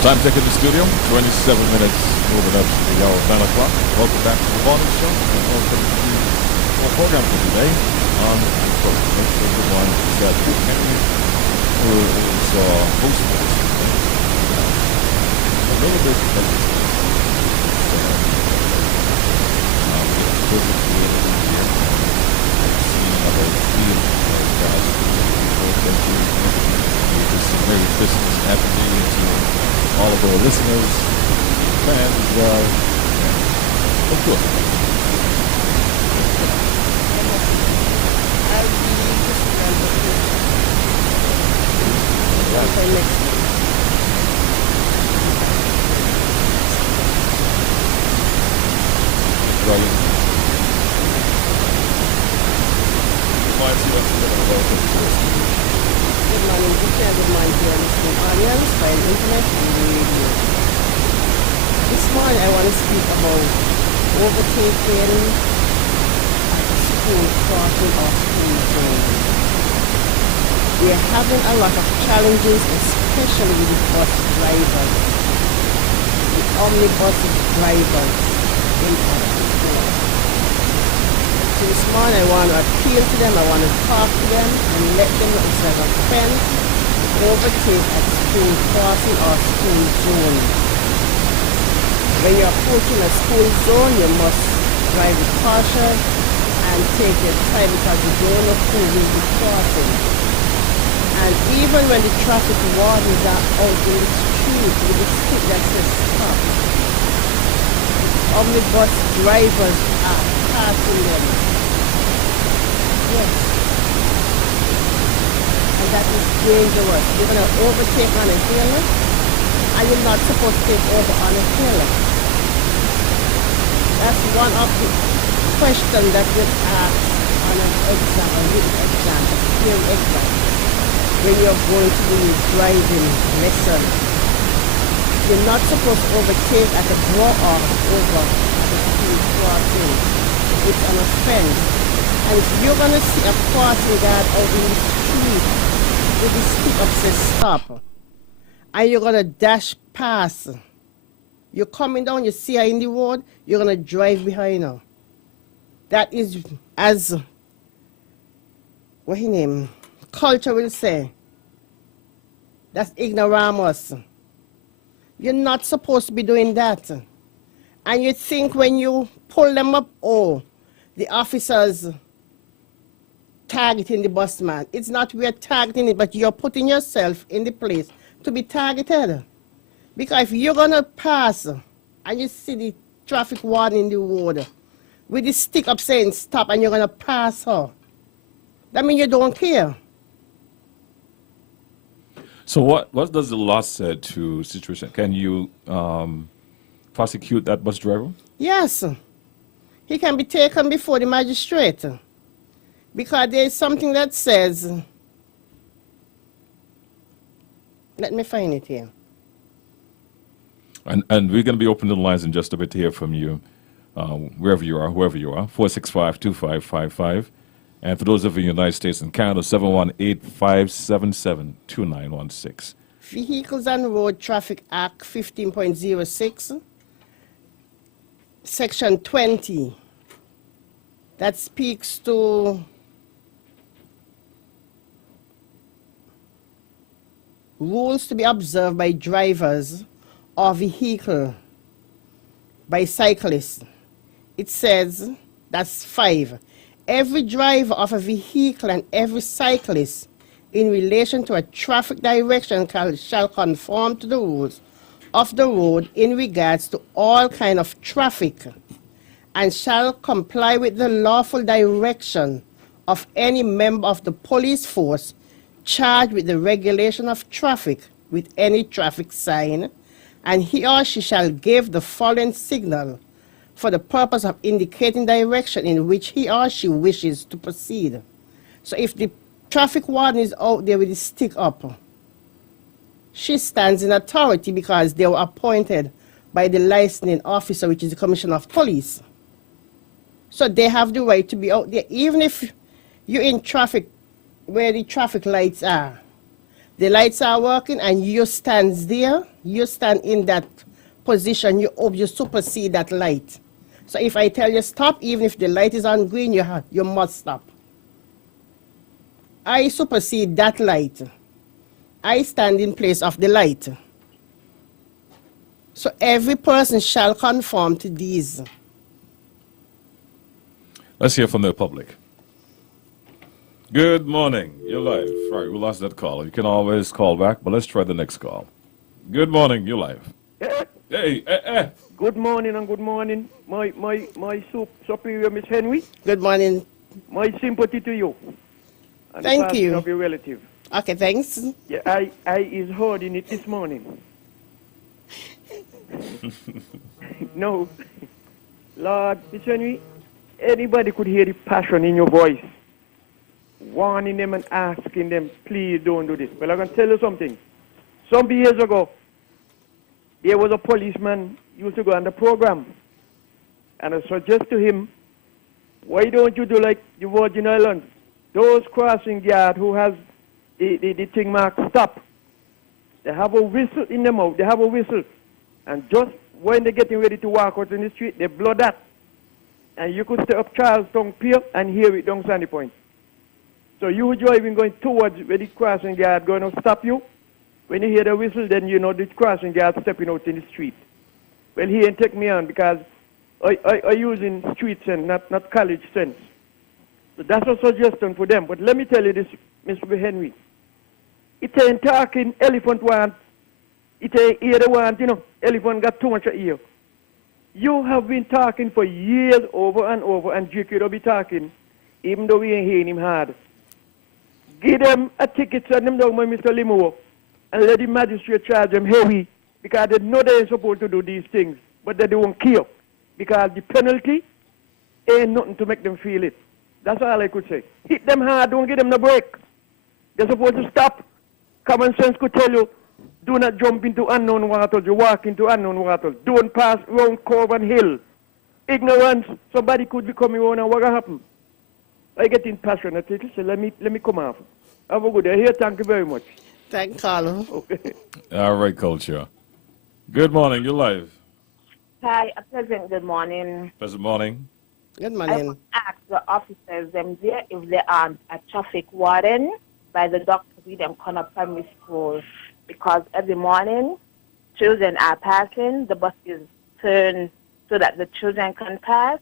Time check in the studio, 27 minutes moving up to the hour of 9 o'clock. Welcome back to the morning show and welcome to our program for today on the program. Let's say good morning to Scott Henry, who is hosting us today. A little bit of visit here. Seeing other field of guys. Merry Christmas, Happy New Year to all of our listeners, fans as well. Yeah. Of course. Good morning, teacher. Good morning, dear listening audience, by the internet and the radio. This morning I want to speak about overtaking at the school crossing or school zone. We are having a lot of challenges, especially with the bus drivers, the omnibus drivers in our school. So this morning I want to appeal to them, I want to talk to them and let them know it's an offense to overtake at school crossing or school zone. When you're approaching a school zone, you must drive with caution and take your time because you don't know who will be crossing. And even when the traffic wardens are out in the street with the stick that says stop, omnibus drivers are passing them. Yes. And that is dangerous. You're going to overtake on a hill and you're not supposed to take over on a hill. That's one of the questions that we ask on an exam, a written exam, a theory exam, when you're going to do driving lesson. You're not supposed to overtake at a draw-off over the school crossing. It's an offense. And if you're going to see a crossing guard out in the street with the stick up says stop, and you're going to dash past, you're coming down, you see her in the road, you're going to drive behind her. That is, as, what his name, culture will say, that's ignoramus. You're not supposed to be doing that. And you think when you pull them up, oh, the officers targeting the busman. It's not we're targeting it, but you're putting yourself in the place to be targeted. Because if you're going to pass and you see the traffic warden in the road with the stick up saying stop and you're going to pass her, that means you don't care. So what does the law say to situation? Can you prosecute that bus driver? Yes. He can be taken before the magistrate. Because there is something that says, let me find it here. And we're going to be opening the lines in just a bit to hear from you, wherever you are, whoever you are, 465-2555. And for those of you in the United States and Canada, 718-577-2916. Vehicles and Road Traffic Act 15.06, Section 20, that speaks to rules to be observed by drivers or vehicle by cyclists. It says, that's 5. Every driver of a vehicle and every cyclist in relation to a traffic direction shall conform to the rules of the road in regards to all kind of traffic and shall comply with the lawful direction of any member of the police force charged with the regulation of traffic with any traffic sign, and he or she shall give the following signal for the purpose of indicating direction in which he or she wishes to proceed. So if the traffic warden is out there with his stick up, she stands in authority because they were appointed by the licensing officer, which is the Commissioner of Police. So they have the right to be out there, even if you're in traffic where the traffic lights are. The lights are working and you stand there, you stand in that position, you supersede that light. So if I tell you stop, even if the light is on green, you must stop. I supersede that light. I stand in place of the light. So every person shall conform to these. Let's hear from the public. Good morning. You're live. Sorry, we lost that call. You can always call back, but let's try the next call. Good morning. You're live. Hey. Good morning and good morning, my superior, Miss Henry. Good morning. My sympathy to you. And Thank the passing you. Of your relative. Okay, thanks. Yeah, I is holding it this morning. No, Lord, Miss Henry, anybody could hear the passion in your voice, warning them and asking them, please don't do this. Well, I can tell you something. Some years ago, there was a policeman used to go on the program, and I suggest to him, why don't you do like the Virgin Islands? Those crossing guard who has the thing marked stop, they have a whistle in their mouth, they have a whistle, and just when they're getting ready to walk out in the street, they blow that, and you could stay up Charlestown Pier and hear it down Sandy Point. So you driving going towards where the crossing guard going to stop you, when you hear the whistle, then you know the crossing guard stepping out in the street. Well, he ain't take me on because I using street sense, not college sense. So that's a suggestion for them. But let me tell you this, Mr. Henry. It ain't talking elephant want. It ain't ear the want, you know. Elephant got too much ear. You have been talking for years over and over, and JQ will be talking, even though we ain't hearing him hard. Give them a ticket, send them down by Mr. Limo, and let the magistrate charge them heavy, because they know they ain't supposed to do these things, but they don't care, because the penalty ain't nothing to make them feel it. That's all I could say. Hit them hard, don't give them no break. They're supposed to stop. Common sense could tell you, do not jump into unknown waters, you walk into unknown waters. Don't pass round curve and hill. Ignorance, somebody could be coming on and what will happen? I get passionate, so let me come off. Have a good day. Here, thank you very much. Thank Carlo. Okay. All right, Culture. Good morning. You're live. Hi, a pleasant good morning. Pleasant morning. Good I morning. would ask the officers them there if they are a traffic warden by the Dr. William Connor Primary School, because every morning children are passing, the buses turn so that the children can pass,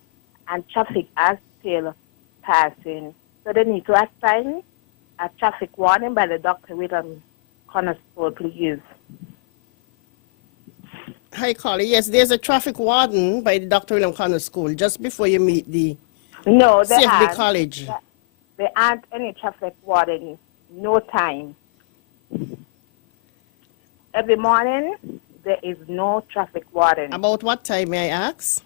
and traffic are still passing. So they need to assign a traffic warden by the Dr. William Connor School, please. Hi, Carly. Yes, there's a traffic warden by the Dr. William Connor School just before you meet the No, they CFB aren't. College. There aren't any traffic warden. No time. Every morning, there is no traffic warden. About what time, may I ask?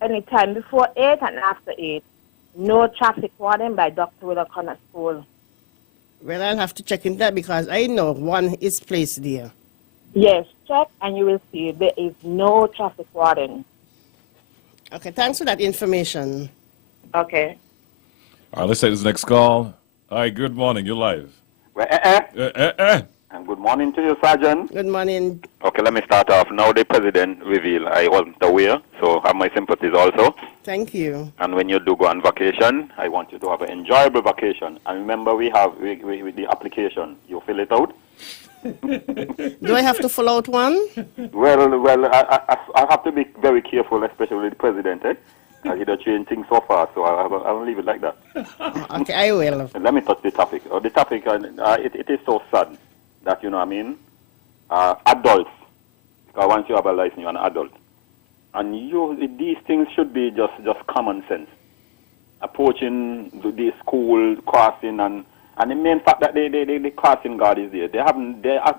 Any time before 8 and after 8. No traffic warden by Dr. William Connor School. Well, I'll have to check in that because I know one is placed there. Yes, check and you will see there is no traffic warden. Okay, thanks for that information. Okay. All right, let's take this next call. Hi, good morning. You're live. Well, And good morning to you, Sergeant. Good morning. Okay, let me start off. Now the president revealed I wasn't aware, so have my sympathies also. Thank you. And when you do go on vacation, I want you to have an enjoyable vacation. And remember, we have with the application. You fill it out. Do I have to fill out one? Well, I have to be very careful, especially with the president, because he does change things so fast, so I'll leave it like that. Okay, I will. Let me touch the topic. The topic, it is so sad that, you know what I mean, adults, because once you have a license, you're an adult. And these things should be just common sense. Approaching the school, crossing, and the main fact that the crossing guard is there, they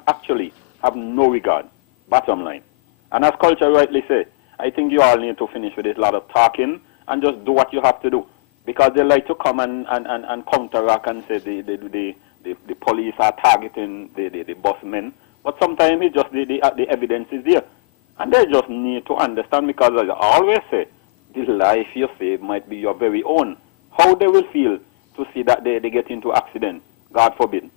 actually have no regard, bottom line. And as Culture rightly say, I think you all need to finish with this lot of talking and just do what you have to do. Because they like to come and counteract and say the police are targeting the busmen. But sometimes it's just the evidence is there. And they just need to understand, because as I always say, the life you save might be your very own. How they will feel to see that they get into accident, God forbid.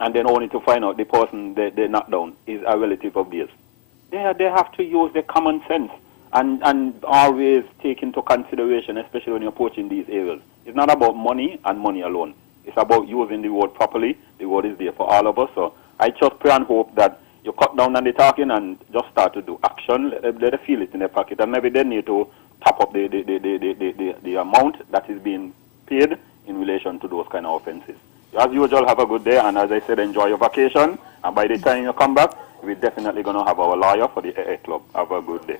and then only to find out the person they knocked down is a relative of theirs. They have to use their common sense and always take into consideration, especially when you're approaching these areas. It's not about money and money alone. It's about using the road properly. The road is there for all of us. So I just pray and hope that you cut down on the talking and just start to do action. Let them feel it in their pocket, and maybe they need to top up the amount that is being paid in relation to those kind of offenses. As usual, have a good day, and as I said, enjoy your vacation. And by the time you come back, we're definitely going to have our lawyer for the AA Club. Have a good day.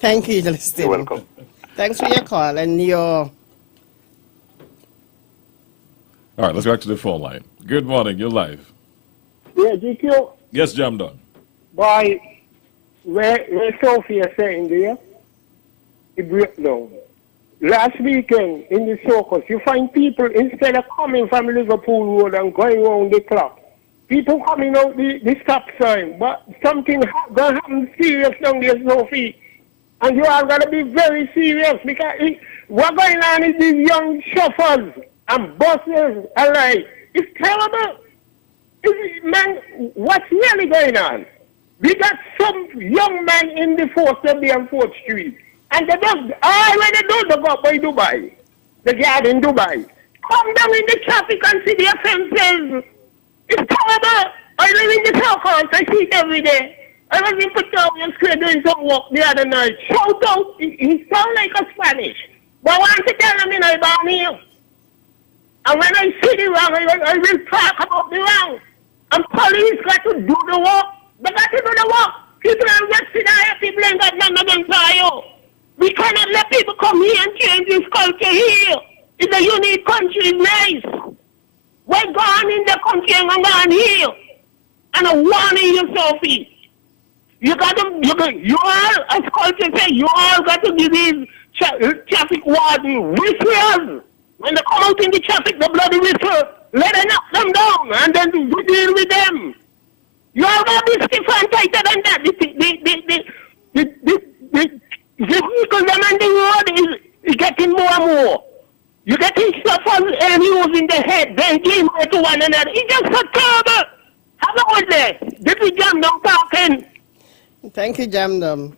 Thank you, Justin. You're welcome. Thanks for your call and your... All right, let's go back to the phone line. Good morning. You're live. Yeah, GQ, Yes, Jam Don. by where Sophia saying there, it breakdown. Last weekend in the circus, you find people, instead of coming from Liverpool Road and going around the clock, people coming out the stop sign, but something gonna happen serious down there, Sophie. And you are gonna be very serious because what's going on is these young chauffeurs and buses alike. It's terrible. Man, what's really going on? We got some young man in the 470 and 4th Street. And they just already do the go by Dubai. The guard in Dubai. Come down in the traffic and see the offenses. It's terrible. I live in the circus. I see it every day. I was in Pretoria Square doing some work the other night. Shout out. He sound like a Spanish. But I want to tell him I'm born here. And when I see the wrong, I will talk about the wrong. And police got to do the work. They got to do the work. People are resting here. People ain't got nothing against you. We cannot let people come here and change this culture here. It's a unique country. It's nice. We're gone in the country and we're gone here. And I'm warning you, Sophie. You all, as culture say, you all got to give these traffic warden whistles. When they come out in the traffic, the bloody whistle, let them knock them down and then you deal with them. You all got to be stiff and tighter than that. The vehicles on the road is getting more and more. You're getting suffers and using the head, then giving way to one another. It's just so terrible. Have a good day. Deputy Jam Dom talking. Thank you, Jamdom.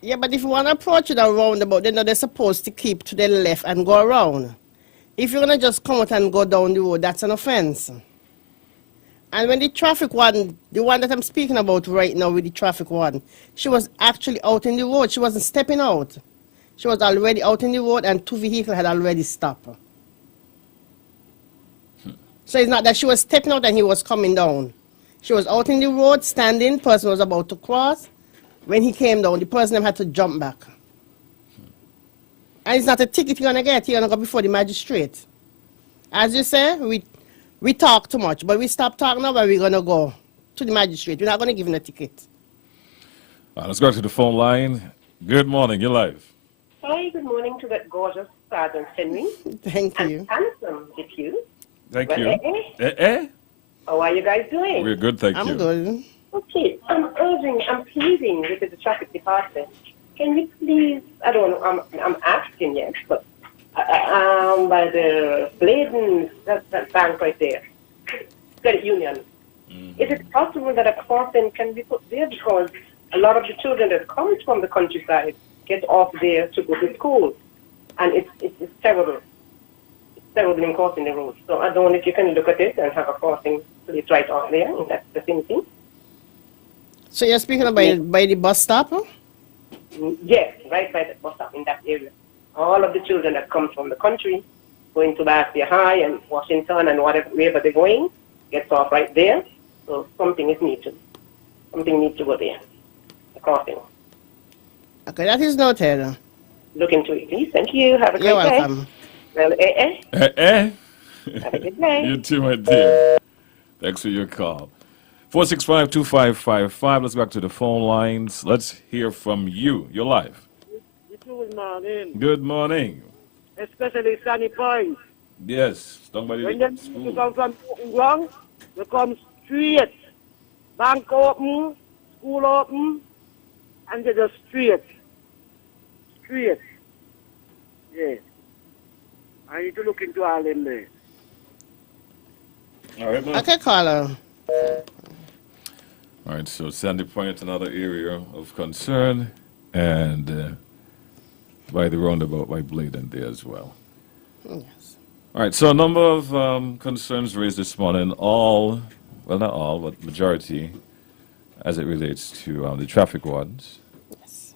Yeah, but if you want to approach it around about, they know they're supposed to keep to the left and go around. If you're going to just come out and go down the road, that's an offense. And when the traffic warden, the one that I'm speaking about right now with the traffic warden, she was actually out in the road. She wasn't stepping out. She was already out in the road and 2 vehicles had already stopped. So it's not that she was stepping out and he was coming down. She was out in the road, standing, person was about to cross. When he came down, the person had to jump back. And it's not a ticket you're going to get. You're going to go before the magistrate. As you say, we talk too much, but we stop talking now and we're going to go to the magistrate. We're not going to give him a ticket. All right, let's go to the phone line. Good morning. You're live. Hi, good morning to that gorgeous Sergeant Henry. Thank And you. handsome, if you. Thank Well, you. How are you guys doing? We're good, thank you. I'm good. Okay, I'm pleading with the traffic department. Can you please, I don't know, I'm asking, yes, but by the Bladen, that bank right there, Credit Union, is it possible that a crossing can be put there because a lot of the children that come from the countryside get off there to go to school, and it's terrible. It's terrible in crossing the road. So I don't know if you can look at it and have a crossing place right off there in that vicinity. So you're speaking about by the bus stop? Huh? Yes, right by the bus stop in that area. All of the children that come from the country, going to Bastia High and Washington and wherever they're going, gets off right there. So something needs to go there. A crossing. Okay, that is noted. Look into it, please. Thank you. Have a great You're day. welcome. Well, Have a good day. You too, my dear. Thanks for your call. 465-2555. Let's go back to the phone lines. Let's hear from you. You're live. Good morning. Good morning. Especially Sunny Point. Yes. Somebody When you come from Wrong, you come straight. Bank open, school open, and they just straight. Straight. Yes. I need to look into all them there. All right, man. Okay, caller. All right, so Sandy pointed to another area of concern, and by the roundabout by Bladen there as well. Yes. All right, so a number of concerns raised this morning, all, well, not all, but majority, as it relates to the traffic wardens. Yes.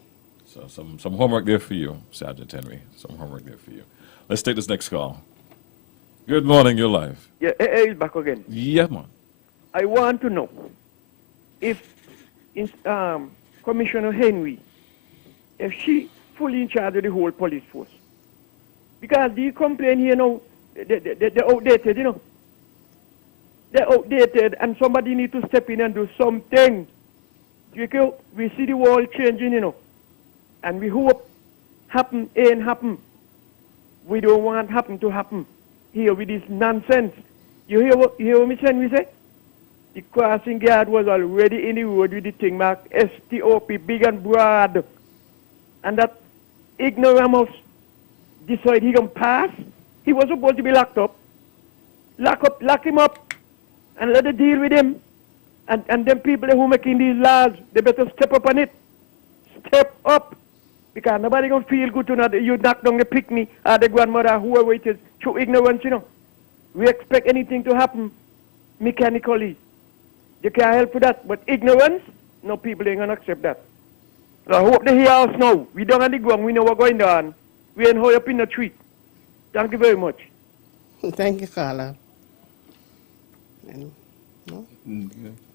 So some homework there for you, Sergeant Henry. Some homework there for you. Let's take this next call. Good morning, you're live. Yeah, he's back again. Yeah, man. I want to know if Commissioner Henry, if she fully in charge of the whole police force. Because the complaint here now, they're outdated, you know. They're outdated, and somebody need to step in and do something. Because we see the world changing, you know. And we hope happen ain't happen. We don't want happen to happen here with this nonsense. You hear what Miss Henry say? The crossing guard was already in the road with the thing marked STOP, big and broad. And that ignoramus decided he can pass. He was supposed to be locked up. Lock him up, and let it deal with him. And them people who making these laws, they better step up on it. Step up. Because nobody gonna feel good to know that you knock down the picnic or the grandmother, whoever it is, through ignorance, you know. We expect anything to happen mechanically. You can't help with that. But ignorance, no, people ain't gonna accept that. So I hope they hear us now. We don't on the ground, we know what's going on. We ain't high up in the tree. Thank you very much. Thank you, caller.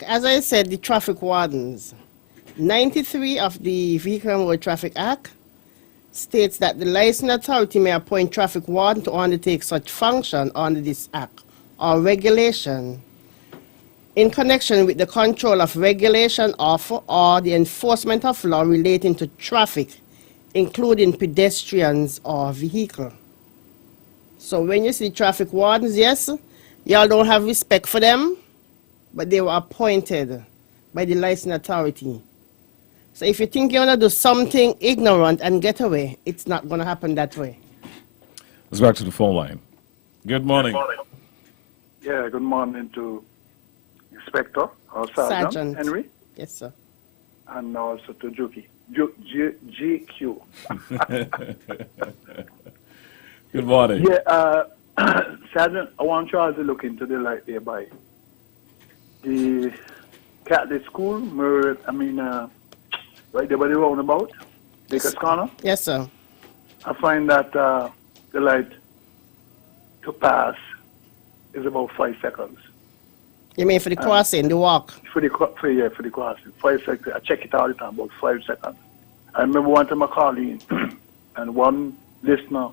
As I said, the traffic wardens, 93 of the Vehicle and Road Traffic Act states that the licensing authority may appoint traffic warden to undertake such function under this act or regulation in connection with the control of regulation of or the enforcement of law relating to traffic, including pedestrians or vehicle. So when you see traffic wardens, yes, y'all don't have respect for them, but they were appointed by the licensing authority. So if you think you're going to do something ignorant and get away, it's not going to happen that way. Let's go back to the phone line. Good morning. Yeah, good morning to Inspector or Sergeant Henry, Yes, sir. and also to Juki. GQ. Good morning. Yeah, Sergeant, I want you all to look into the light there by the Catholic school, right there by the roundabout, Baker's Corner. Yes, sir. I find that the light to pass is about 5 seconds. You mean for the crossing, the walk? For the crossing, 5 seconds. I check it all the time, about 5 seconds. I remember one time I called in, and one listener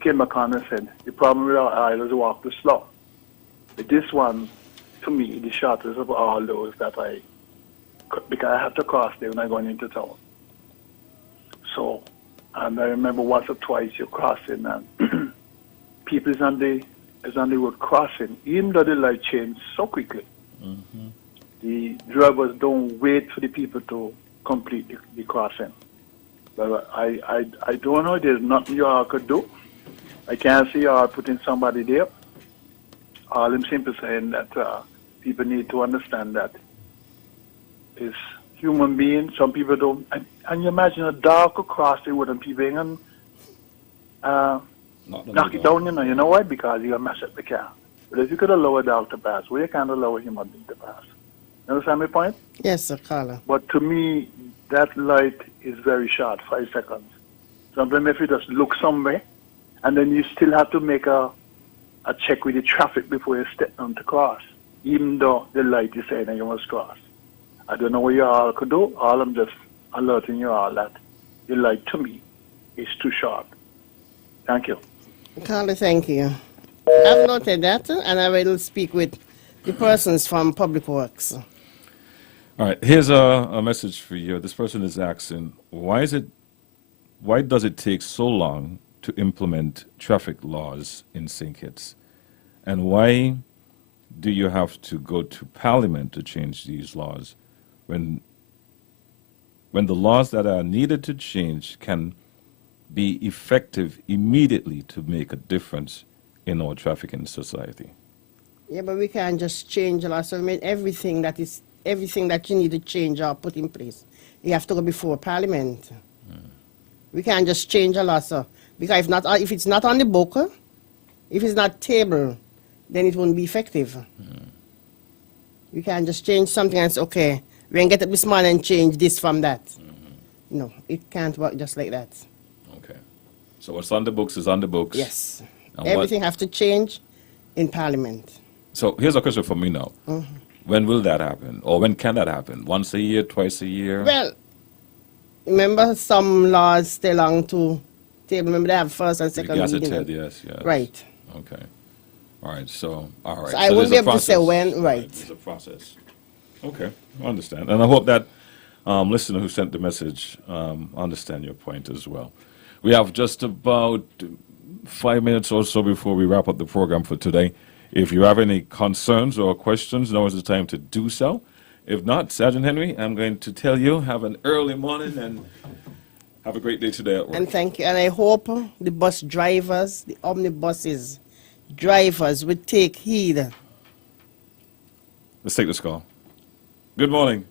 came back on and said, the problem with our eye is to walk too slow. But this one, to me, the shortest of all those that because I have to cross there when I'm going into town. So, and I remember once or twice you're crossing, and people is on the road crossing, even though the light changed so quickly. Mm-hmm. The drivers don't wait for the people to complete the crossing. But I don't know, there's nothing you all could do. I can't see you all putting somebody there. All I'm simply saying that people need to understand that it's human beings, some people don't, and you imagine a dog could cross the road and people ain't gonna knock it down, you know why? Because you mess up the car. But if you could allow a dog to pass, well, you can't allow a human being to pass. You understand my point? Yes, sir, caller. But to me, that light is very short, 5 seconds. Sometimes if you just look somewhere, and then you still have to make a check with the traffic before you step on to cross, even though the light is saying that you must cross. I don't know what you all could do. All I'm just alerting you all that the light to me is too short. Thank you. Caller, thank you. I've noted that, and I will speak with the persons from Public Works. All right, here's a message for you. This person is asking, why does it take so long to implement traffic laws in St. Kitts? And why do you have to go to Parliament to change these laws when the laws that are needed to change can be effective immediately to make a difference in our traffic in society? Yeah, but we can't just change a lot. So I mean, everything that you need to change or put in place, you have to go before Parliament. We can't just change a lot, sir. Because if it's not on the book, if it's not tabled, then it won't be effective. We can't just change something and say, okay, we can get up this morning and change this from that. No, it can't work just like that. Okay. So what's on the books is on the books. Yes. And Everything has to change in Parliament. So here's a question for me now. When will that happen? Or when can that happen? Once a year, twice a year? Well, remember some laws stay long to table. Remember they have first and second reading. Gazetted, yes. Right. Okay. All right. So I so won't there's be a able to say process. when, right. It's a process. Okay. I understand. And I hope that listener who sent the message understand your point as well. We have just about 5 minutes or so before we wrap up the program for today. If you have any concerns or questions, now is the time to do so. If not, Sergeant Henry, I'm going to tell you, have an early morning and have a great day today at work. And thank you. And I hope the bus drivers, the omnibuses, drivers will take heed. Let's take this call. Good morning.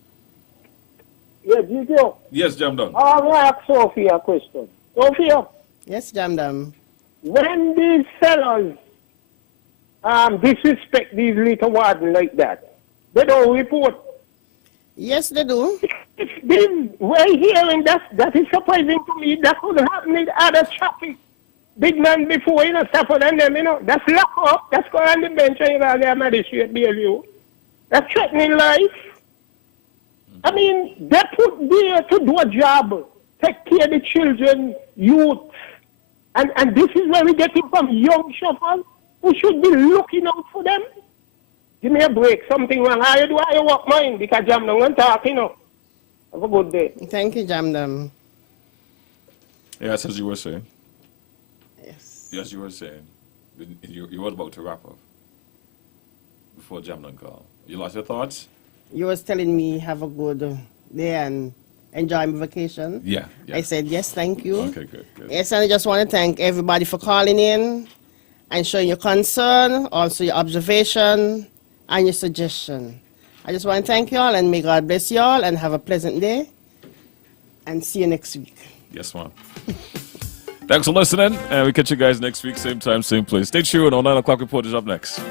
Yeah, Gigi. Yes, Jamdon. I want to ask Sophia a question. Sophia, Yes, Jamdam. when these fellas disrespect these little wardens like that, they don't report. Yes, they do. We're hearing that is surprising to me. That could happen in other traffic. Big man before, Stafford and them, that's lock up. That's going on the bench and you got their magistrate bail you. That's threatening life. I mean, they put there to do a job, take care of the children, youth. And this is where we get it from young chauffeurs who should be looking out for them. Give me a break, something wrong. How you work mine? Because I'm not going to talk, Have a good day. Thank you, Jamdam. Yes, as you were saying. Yes. Yes, you were saying. You were about to wrap up before Jamdon called. You lost your thoughts? You was telling me have a good day and enjoy my vacation. Yeah. I said, yes, thank you. Okay, good. Yes, and I just want to thank everybody for calling in and showing your concern, also your observation and your suggestion. I just want to thank you all and may God bless you all and have a pleasant day and see you next week. Yes, ma'am. Thanks for listening, and we catch you guys next week, same time, same place. Stay tuned. On 9 o'clock report is up next.